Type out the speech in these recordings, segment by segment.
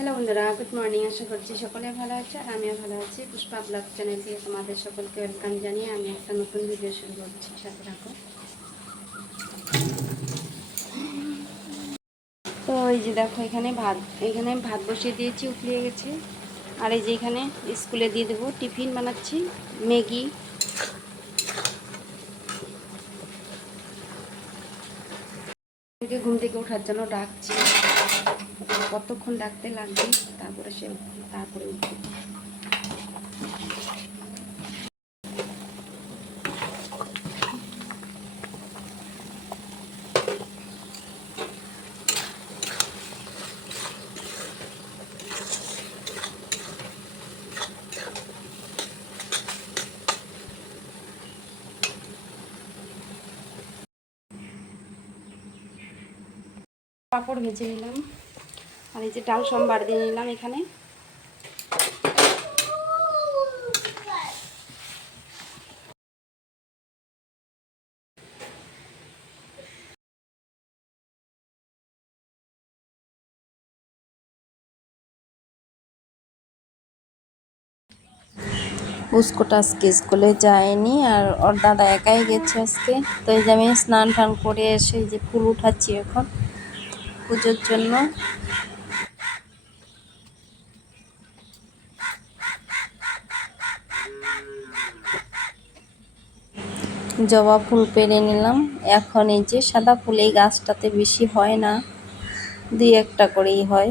Hello বন্ধুরা, good morning. আশা করছি সকলে ভালো আছে আর আমিও ভালো আছি। পুষ্পা ব্লগ চ্যানেল থেকে তোমাদের সকলকে ওয়েলকাম জানিয়ে আমি একটা নতুন ভিডিও শুরু করছি, সাথে রাখো। তো এই যে দেখো, এখানে ভাত বসিয়ে দিয়েছি, উতলিয়ে গেছে। আর এই যে এখানে স্কুলে দিয়ে দেবো, টিফিন বানাচ্ছি, ম্যাগি। ঘুম থেকে ওঠার জন্য ডাকছি, কতক্ষণ ডাকতে লাগবে, তারপরে উঠবে। পাঁপড় ভেজে নিলাম, আর এই যে ডাল সম্বার দিয়ে নিলাম এখানে। পুস্কুটা আজকে স্কুলে যায়নি, আর ওর দাদা একাই গেছে আজকে। তো এই যে আমি স্নান টান করে এসে এই যে ফুল উঠাচ্ছি এখন পুজোর জন্য। জবা ফুল পেরে নিলাম। এখন এই যে সাদা ফুল এই গাছটাতে বেশি হয় না, দুই একটা করেই হয়।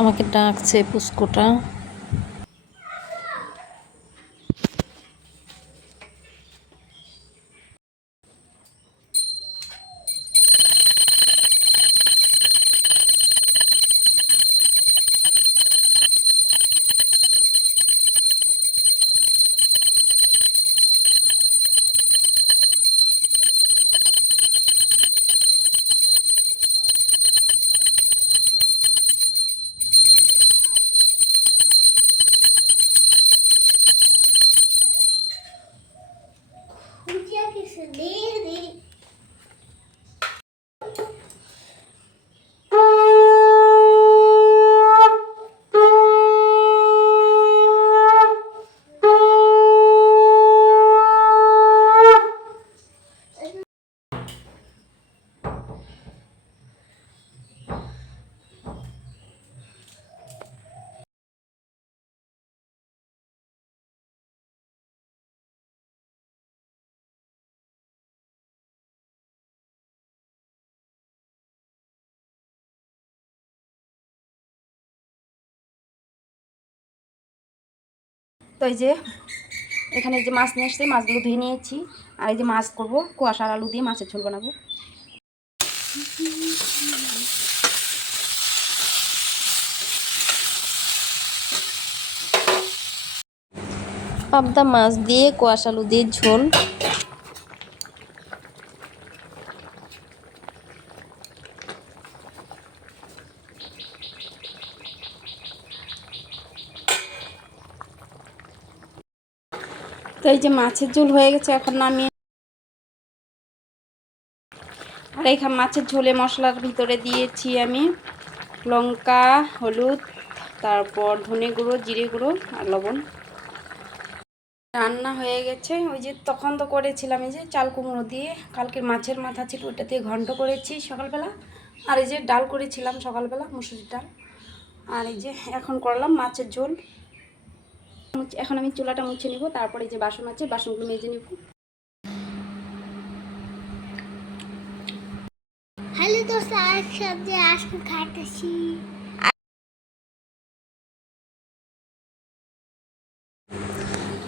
আমাকে ডাকছে পুস্কুটা। তো এই যে এখানে যে মাছ নিয়ে এসেছি, মাছগুলো ধুয়ে নিয়েছি। আর এই যে মাছ করবো, কুয়াশার আলু দিয়ে মাছের ঝোল বানাবো। পাবদা মাছ দিয়ে কুয়াশা আলু দিয়ে ঝোল। তো এই যে মাছের ঝোল হয়ে গেছে, এখন নামিয়ে। আর এইখানে মাছের ঝোলে মশলার ভিতরে দিয়েছি আমি লঙ্কা, হলুদ, তারপর ধনে গুঁড়ো, জিরে গুঁড়ো আর লবণ। রান্না হয়ে গেছে। ওই যে তখন তো করেছিলাম এই যে চাল কুমড়ো দিয়ে, কালকের মাছের মাথা ছিল ওইটা দিয়ে ঘন্ট করেছি সকালবেলা। আর এই যে ডাল করেছিলাম সকালবেলা, মুসুরির ডাল। আর এই যে এখন করলাম মাছের ঝোল। এখন আমি চুলাটা মুছে নিব, তারপরে এই যে বাসন আছে বাসনগুলো মেজে নিব। হ্যালো দোস্ত, একসাথে আজকে খাইতেছি।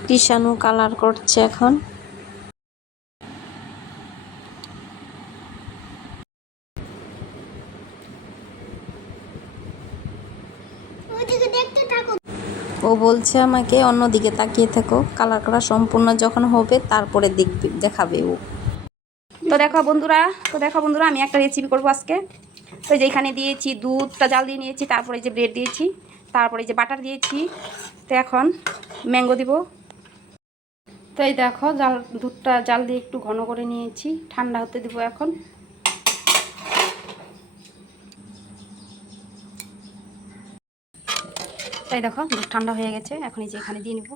কৃষাণু কালার করছে এখন। ওদিকে দেখতে থাকো। ও বলছে আমাকে অন্যদিকে তাকিয়ে থাকো, কালার করা সম্পূর্ণ যখন হবে তারপরে দেখাবে ও। তো দেখো বন্ধুরা আমি একটা রেসিপি করবো আজকে। তো যেখানে দিয়েছি দুধটা জাল দিয়ে নিয়েছি, তারপরে যে ব্রেড দিয়েছি, তারপরে যে বাটার দিয়েছি। তো এখন ম্যাঙ্গো দিব। তো এই দেখো দুধটা জাল দিয়ে একটু ঘন করে নিয়েছি, ঠান্ডা হতে দিব এখন। তাই দেখো দুধ ঠান্ডা হয়ে গেছে, এখন এই যে এখানে দিয়ে নিব।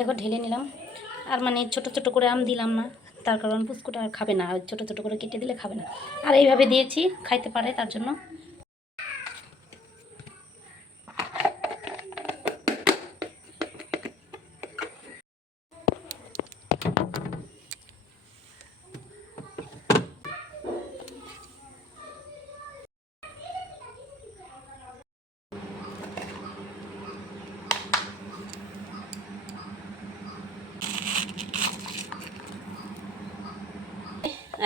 দেখো ঢেলে নিলাম। আর মানে ছোট ছোট করে আম দিলাম না, তার কারণ পুস্কুটা আর খাবে না, ছোট ছোট করে কেটে দিলে খাবে না। আর এইভাবে দিয়েছি, খাইতে পারে তার জন্য।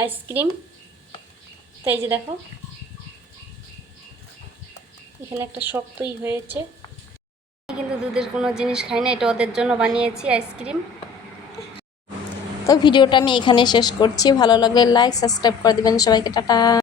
আইসক্রিম। তো এই যে দেখো এখানে একটা শক্তই হয়েছে, কিন্তু দুধের কোনো জিনিস খাই না, এটা ওদের জন্য বানিয়েছি আইসক্রিম। তো ভিডিওটা আমি এখানে শেষ করছি। ভালো লাগলে লাইক সাবস্ক্রাইব করে দিবেন। সবাইকে টাটা।